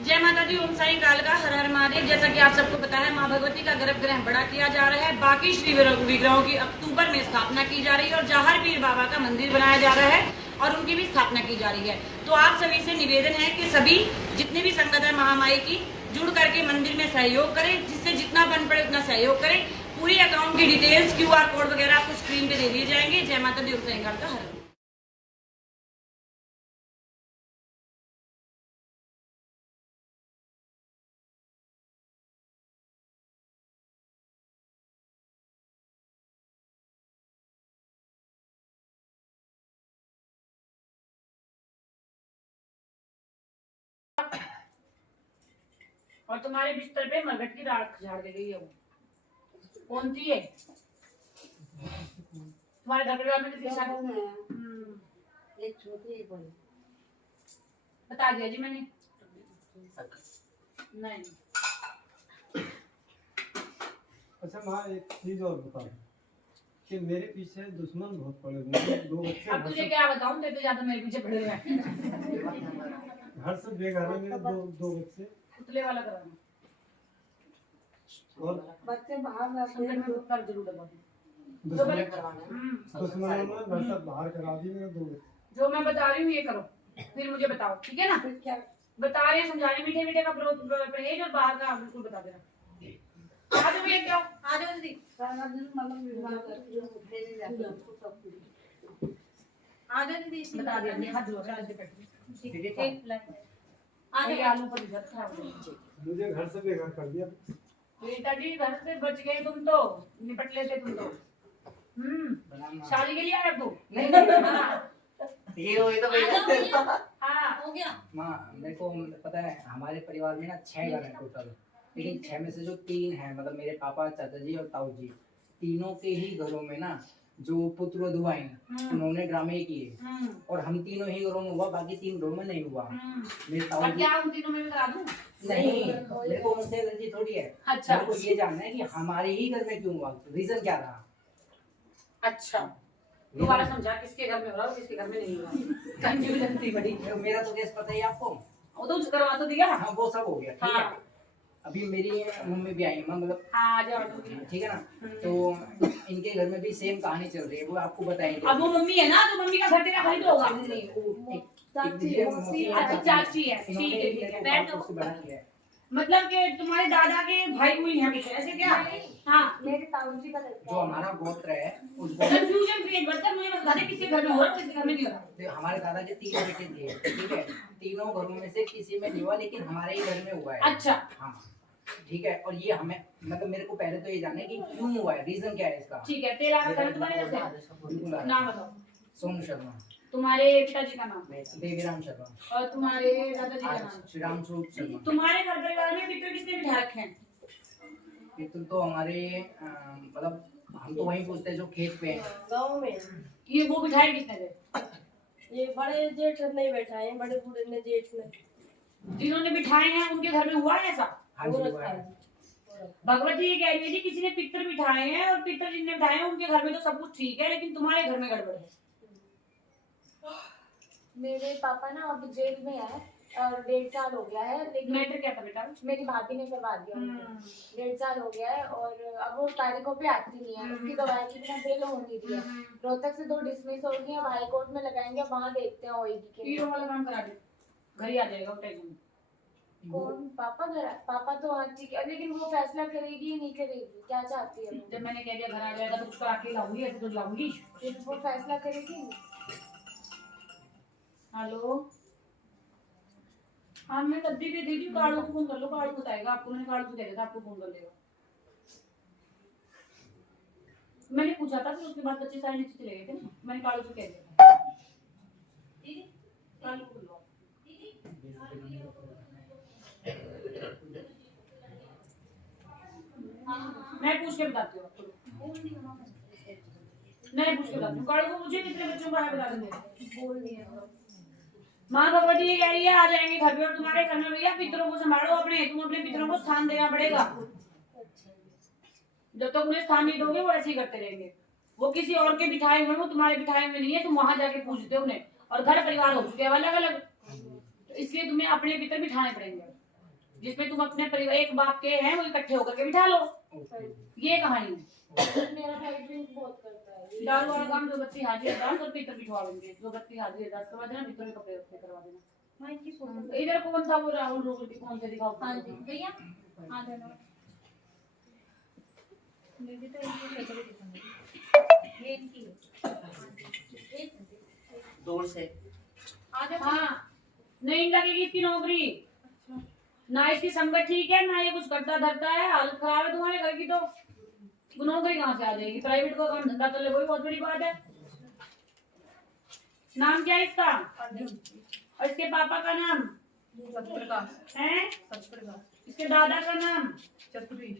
जय माता दी, ओम साई काल का हर हर महादेव। जैसा कि आप सबको पता है, माँ भगवती का गर्भगृह बड़ा किया जा रहा है। बाकी श्री विग्रहों की अक्टूबर में स्थापना की जा रही है और जहर पीर बाबा का मंदिर बनाया जा रहा है और उनकी भी स्थापना की जा रही है। तो आप सभी से निवेदन है कि सभी जितनी भी संगत है महामाई की जुड़ करके मंदिर में सहयोग करें, जिससे जितना बन पड़े उतना सहयोग करें। पूरी अकाउंट की डिटेल्स, QR कोड वगैरह आपको स्क्रीन पे दे दिए जाएंगे। जय माता दी, ओम साई काल का हर हर। और तुम्हारे बिस्तर पे मरघट की राख झाड़ दे गई है। वो कौन सी है? तुम्हारे घर परिवार में किसी शादी? एक छोटी एक बड़ी। बता दिया जी मैंने। नहीं। अच्छा माँ, एक चीज और बताओ कि मेरे पीछे दुश्मन बहुत पड़े हुए हैं। दो बच्चे अब तुझे क्या बताऊं, तेरे तो ज्यादा मेरे पीछे पड़े हुए हैं। घर से बेघर है मेरे दो बच्चे। पुतले वाला कराना और बच्चे बाहर रहते हैं में कर जरूर दबा दुश्मनों ने घर से बाहर करा दिए मेरे दो बच्चे। जो मैं बता रही हूँ ये करो, फिर मुझे बताओ, ठीक है ना? फिर क्या? बता रहे समझाने, मीठे मीठे का परहेज और बाहर का बिल्कुल बता देना। आ जाओ भैया, क्या आ जाओ दीदी। सारा दिन मतलब विवाह करती हूँ, देने जाती हूँ उसको सब कुछ। आ जाओ दीदी, बता दिया। हाथ धो रहा है, आ जाओ। आलू पर इज्जत खराब हो गई। मुझे घर से बेघर कर दिया। बेटा जी, घर से बच गए तुम तो, निपट लेते तुम तो। शादी के लिए आए तू? नहीं हाँ। ये तो बेटा हाँ, हो गया। माँ, मेरे को पता है हमारे परिवार में ना 6 घर हैं टोटल, लेकिन 6 में से जो 3 हैं, मतलब मेरे पापा, चाचा जी और ताऊ जी, तीनों के ही घरों में ना जो पुत्र वधु आए उन्होंने ड्रामे किए और हम तीनों ही घरों में हुआ, बाकी 3 घरों में नहीं हुआ। मेरे ताऊ जी, क्या उन तीनों में भी करा दूं? नहीं, मेरे को उनसे एलर्जी थोड़ी है। अच्छा। मेरे को ये जानना है कि हमारे ही घर में क्यों हुआ, रीजन क्या रहा। अच्छा, दोबारा समझा, किसके घर में हो रहा है किसके घर में नहीं हो रहा। कंफ्यूजन थी बड़ी। मेरा तो केस पता ही आपको, वो तो करवा तो दिया। हाँ वो सब हो गया, ठीक है। हाँ। अभी मेरी मम्मी भी आई है, मतलब हाँ, आ जाओ। ठीक है ना, तो इनके घर में भी सेम कहानी चल रही है, वो आपको बताएंगे। अब वो मम्मी है ना, तो मम्मी का घर तेरा खरीद होगा। नहीं, वो अच्छा, चाची है, ठीक है, ठीक है, बैठ उसको बना लिया है। मतलब कि तुम्हारे दादा के भाई हुई हैं कुछ ऐसे क्या? हाँ, मेरे ताऊ जी का लड़का जो हमारा गोत्र है उस गोत्र, कंफ्यूजन क्रिएट करता, मुझे बता दे किसी घर में हो रहा किसी घर में नहीं हो रहा। तो हमारे दादा के 3 बेटे थे, ठीक है, तीनों घरों में से किसी में नहीं हुआ, लेकिन हमारे ही घर में हुआ है। अच्छा, हाँ ठीक है, और ये हमें, मतलब मेरे को पहले तो ये जानना है कि क्यों हुआ है, रीजन क्या है इसका। ठीक है, तेरा तुम्हारे घर से बिल्कुल आ रहा है। नाम बताओ। सोनू शर्मा, तुम्हारे पिताजी का नाम? देवीराम शर्मा, और तुम्हारे दादाजी का नाम? श्री राम स्वरूप शर्मा। तुम्हारे घर परिवार में पितृ किसने बिठा रखे हैं? पितृ तो हमारे मतलब हम तो वहीं पूछते हैं जो खेत पे हैं। गाँव में ये वो बिठाए किसने थे? ये बड़े जेठ नहीं बैठाए, बड़े बूढ़े ने जेठ ने जिन्होंने बिठाए हैं उनके घर में हुआ है ऐसा? हाँ जी, हुआ है। भगवती ये कह रही है कि किसी ने पितृ बिठाए हैं और पितृ जिनने बिठाए हैं उनके घर में तो सब कुछ ठीक है, लेकिन तुम्हारे घर में गड़बड़ है। मेरे पापा ना अब जेल में है और 1.5 साल हो गया है, लेकिन मैटर क्या था बेटा? मेरी भाभी ने करवा दिया उनको। 1.5 साल हो गया है और अब वो तारीखों पे आती नहीं है, उसकी दवाई की बिना बेल हो नहीं रही है। रोहतक से 2 डिसमिस हो गई है, हाई कोर्ट में लगाएंगे, वहाँ देखते हैं होएगी कि हीरो वाला काम करा दे, घर ही आ जाएगा वो टेंशन। कौन? पापा घर? पापा तो हाँ ठीक है, लेकिन वो फैसला करेगी या नहीं करेगी, क्या चाहती है वो? जब मैंने कह दिया घर आ जाएगा तो कुछ करा के लाऊंगी, ऐसे तो लाऊंगी। लेकिन वो फैसला करेगी नहीं। हेलो, हाँ मैं तब भी दीदी कालू को फोन कर लो, कालू बताएगा आपको, मैंने कालू को कह दिया था आपको फोन कर लेगा। मैंने पूछा था फिर उसके बाद बच्चे सारे नीचे चले गए थे ना, मैंने कालू से कह दिया था। दीदी कालू को लो, मैं पूछ के बताती हूँ आपको, मैं पूछ के बताती हूँ। कालू को मुझे कितने बच्चों का है बता देंगे। बोल नहीं है माँ भगवती ये कह रही है आ जाएंगे घर पे, और तुम्हारे घर में भैया पितरों को संभालो अपने, तुम अपने पितरों को स्थान देना पड़ेगा। जब तक उन्हें स्थान नहीं दोगे वो ऐसे ही करते रहेंगे। वो किसी और के बिठाए हुए, वो तुम्हारे बिठाए हुए नहीं है, तुम वहां जाके पूछते हो उन्हें, और घर परिवार हो चुके हैं अलग अलग, तो इसलिए तुम्हें अपने पितर बिठाने पड़ेंगे। जिसमें तुम अपने परिवार एक बाप के हैं वो इकट्ठे होकर के बिठा लो। ये कहानी है। मेरा भाई ड्रिंक बहुत करता है। दारू वाला काम, जो बत्ती हाजिर अरदास और पीतर बिठवा देंगे, जो बत्ती हाजिर अरदास करवा देना, भीतर में कपड़े उपड़े करवा देना। मैं इनकी फोटो इधर कौन था वो राहुल रोहुल की, कौन से दिखाओ। हाँ जी भैया हाँ धन्यवाद। मेरी तो इनकी शक्ल दिखाऊंगी। ये इनकी है। दूर से आगे हाँ नहीं लगेगी इसकी नौकरी, ना इसकी संगत ठीक है, ना ये कुछ करता धरता है, हालत खराब है तुम्हारे घर की, तो नौकरी कहाँ से आ जाएगी। प्राइवेट को काम धंधा कर ले वही बहुत बड़ी बात है। नाम क्या है इसका, और इसके पापा का नाम है, इसके दादा का नाम चतुरी।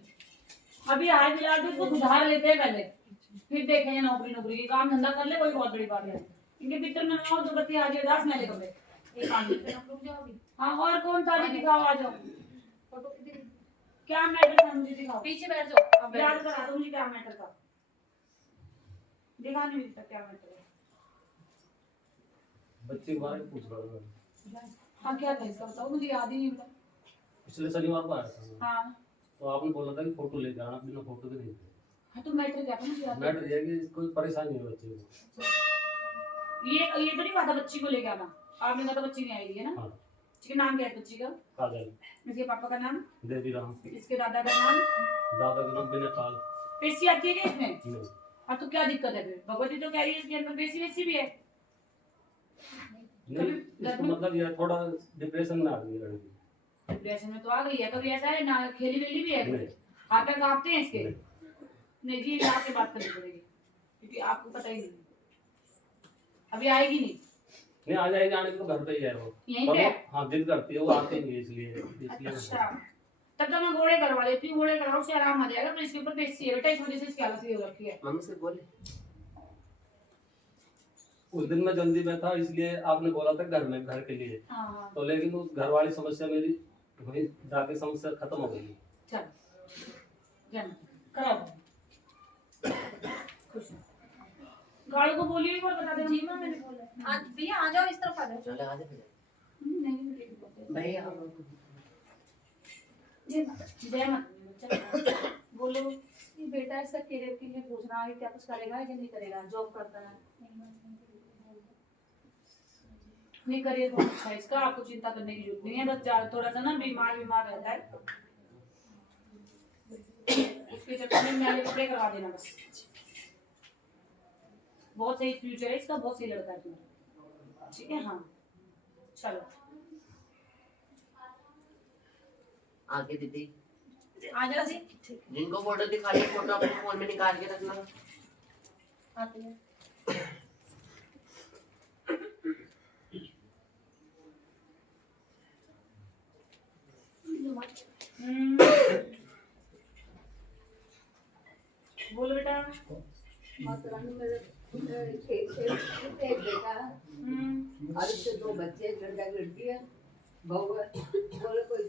अभी हाल फिलहाल तो इसको सुधार लेते हैं पहले, फिर देखेंगे नौकरी नौकरी की, काम धंधा कर ले वही बहुत बड़ी बात है। इनके पितर में नाम तो बत्ती हाजिर दास मैले कपड़े एक आदमी। हाँ और कौन था दिखाओ, आ जाओ। फोटो कितनी क्या मैटर था मुझे दिखाओ, पीछे बैठ जाओ। याद करा दो मुझे क्या मैटर था, दिखा नहीं मिलता क्या मैटर है। बच्चे के बारे में पूछ रहा हूँ। हाँ क्या था इसका बताओ, मुझे याद ही नहीं मिला। पिछले शनिवार को आया था मैं। हाँ तो आपने बोला था कि फोटो लेके आना, बिना फोटो के नहीं थे। हाँ तो मैटर क्या था मुझे याद मैटर ये है कि कोई परेशानी है बच्चे को। ये तो नहीं बात है बच्ची को लेके आना, आपने कहा तो बच्ची नहीं आएगी है ना। हाँ। इसके नाम क्या है बच्ची का, काजल, इसके पापा का नाम, देवी राम, इसके दादा का नाम, दादा का नाम विनयपाल। पेशी आती है क्या इसमें। नहीं। हाँ तो क्या दिक्कत है फिर, भगवती तो कह रही है इसके अंदर पेशी वेशी भी है। नहीं, इसका मतलब ये है, थोड़ा डिप्रेशन में आ गई है लड़की। डिप्रेशन में तो आ गई है, कभी ऐसा है ना खेली वेली भी है, नहीं। हाथ पैर कांपते हैं इसके। नहीं। नहीं जी आपसे बात करनी पड़ेगी, क्योंकि आपको पता ही नहीं, अभी आएगी नहीं। नहीं आ जाएगी, आने को घर पे ही है वो। यहीं पर पे? वो- हाँ जिद करती है, वो आते ही नहीं है इसलिए अच्छा तब तो मैं घोड़े करवा लेती हूँ, घोड़े करवाओ उससे आराम आ जाएगा, पर इसके ऊपर पेशी है बेटा, इस वजह से इसकी हालत ये हो रखी है। मम्मी से बोले उस दिन मैं जल्दी में था, इसलिए आपने बोला था घर के लिए। हाँ हाँ तो लेकिन उस घर वाली समस्या मेरी वही जाके समस्या खत्म हो गई। चल जन कराओ खुश हो। गाड़ी को बोलिए एक बार बता देना। जी मैंने बोला आज भैया आ जाओ इस तरफ आ जाओ। चले आ जाए नहीं भैया जय माता बोलो। ये बेटा इसका करियर के लिए पूछ रहा है क्या कुछ करेगा या नहीं करेगा, जॉब करता है। नहीं करियर बहुत अच्छा है इसका, आपको चिंता करने की जरूरत नहीं है, बस थोड़ा सा ना बीमार रहता है, उसके चक्कर में मैंने कपड़े करवा देना बस। बहुत सही फ्यूचर है इसका, बहुत सही लड़का है तुम्हारा, ठीक है। हाँ चलो आगे दीदी आ जाओ जी। जिनको फोटो दिखा ली, फोटो अपने फोन में निकाल के रखना। आते हैं बोलो बेटा। मातरानी मेरे एक बेटा है और इसके 2 बच्चे, एक लड़का एक लड़की है, बहू है। बोले कोई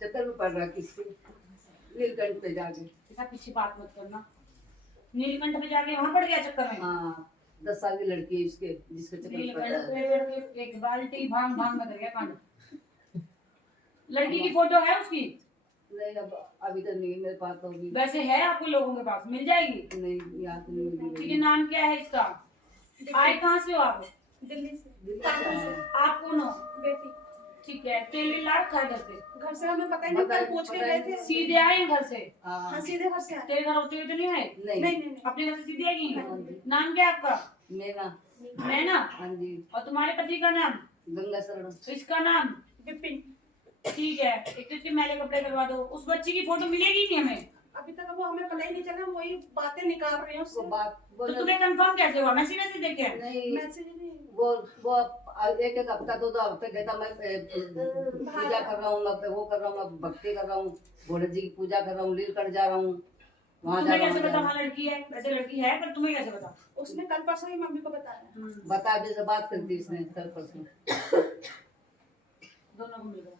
चक्कर में पड़ रहा किसके, नीलकंठ पे जाके। बेटा पीछे बात मत करना, नीलकंठ पे जाके वहां पड़ गया चक्कर में। हाँ 10 साल की लड़की है इसके, जिसके चक्कर में पड़ नीलकंठ रहा है। पे एक बाल्टी भांग में कर गया कांड। लड़की की फोटो है उसकी, नहीं अब अभी तो नहीं मेरे पास, तो अभी वैसे है आपके लोगों के पास, मिल जाएगी। नहीं, याद नहीं ठीक है मिली। नाम क्या है इसका, आए कहाँ से हो आप, दिल्ली से। दिल्ली से आया है। आप कौन हो, बेटी ठीक है। तेल ला रखा है घर से, घर से हमें पता ही नहीं, कल पूछ के गए थे। सीधे आए घर से, हाँ हाँ सीधे घर से आए। तेरे घर होते हुए तो नहीं आए, नहीं, नहीं अपने घर से सीधे आएगी। हाँ जी। नाम क्या है आपका, मेरा, मैना, हाँ जी, और तुम्हारे पति का नाम, गंगा शरण। तो इसका नाम विपिन। ठीक है। एक तो इसके मैले कपड़े करवा दो, उस बच्ची की फोटो मिलेगी नहीं हमें, अभी तक वो हमें पता ही नहीं चला, वही बातें निकाल रहे हैं वो उससे। बात तो बोले तुम्हें कंफर्म कैसे हुआ, मैसेज वैसे देखे। नहीं, मैसेज नहीं। वो एक हफ्ता 2 हफ्ते कहता मैं पूजा कर रहा हूँ, मैं वो कर रहा हूँ, मैं भक्ति कर रहा हूँ, भोले जी की पूजा कर रहा हूँ, नीलकंठ जा रहा हूँ, वहाँ जा तुम्हें रहा कैसे पता हूँ। वहाँ लड़की है, वैसे लड़की है पर तुम्हें कैसे पता। उसने कल परसों ही मम्मी को बताया। बता भी से बात करती इसने कल परसों। दोनों को मिल गया।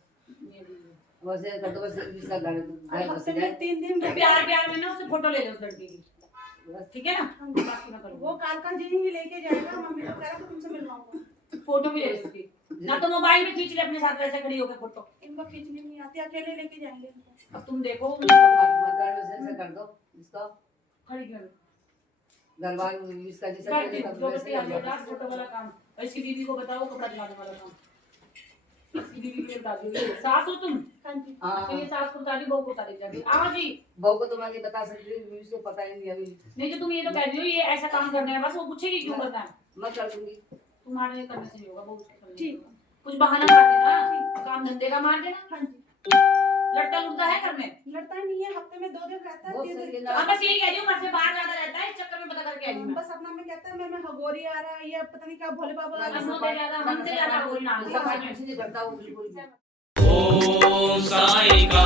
वैसे कर दो, वैसे इसका घर घर बस हफ्ते जाए। में 3 दिन में प्यार में ना उससे फोटो ले लो उस लड़की की, बस ठीक है ना। बाकी मैं वो करूँगा, कालका जी ही लेके जाएगा, मम्मी को कह रहा था तुमसे मिलवाऊंगा। फोटो भी ले लो उसकी। ना तो मोबाइल में खींच ले अपने साथ वैसे खड़ी होकर फोटो। इनको खींचने नहीं आती, अकेले लेके जाएंगे इनको। अब तुम देखो मकान से कर दो इसका खड़ी क्यों गलवान इसका जैसा कर दी, कर जो बच्चे आ गया फोटो वाला काम। और इसकी बीवी को बताओ कपड़ा दिलाने वाला काम। इसकी बीवी को बता दो, ये सास हो तुम? हाँ जी। अकेले सास को बता दी, बहू को बता दी जाके। हाँ जी। बहू को तो मैं नहीं बता सकती, इसको पता ही नहीं अभी। नहीं तो तुम ये तो कह रही हो ये ऐसा काम करना है, बस वो पूछेगी क्यों करना है। मैं कर दूंगी। तुम्हारे करने से नहीं होगा, बहू से करने से ठीक। होगा। कुछ बहाना मार देना, काम धंधे का मार देना। हाँ जी। लड़का लुड़का है घर में? लड़ता नहीं है, हफ्ते में 2 दिन रहता है, बहुत 3 सही दिन। है। हाँ बस यही कह रही हूँ, घर से बाहर ज्यादा रहता है, इस चक्कर में पता करके आई हूँ मैं। बस अपना में कहता है मैं हगोरी आ रहा है, ये पता नहीं क्या भोले बाबा आ रहा है। हमसे ज्यादा कोई ना। कुछ नहीं करता वो बिल्कुल भी। ओम साई का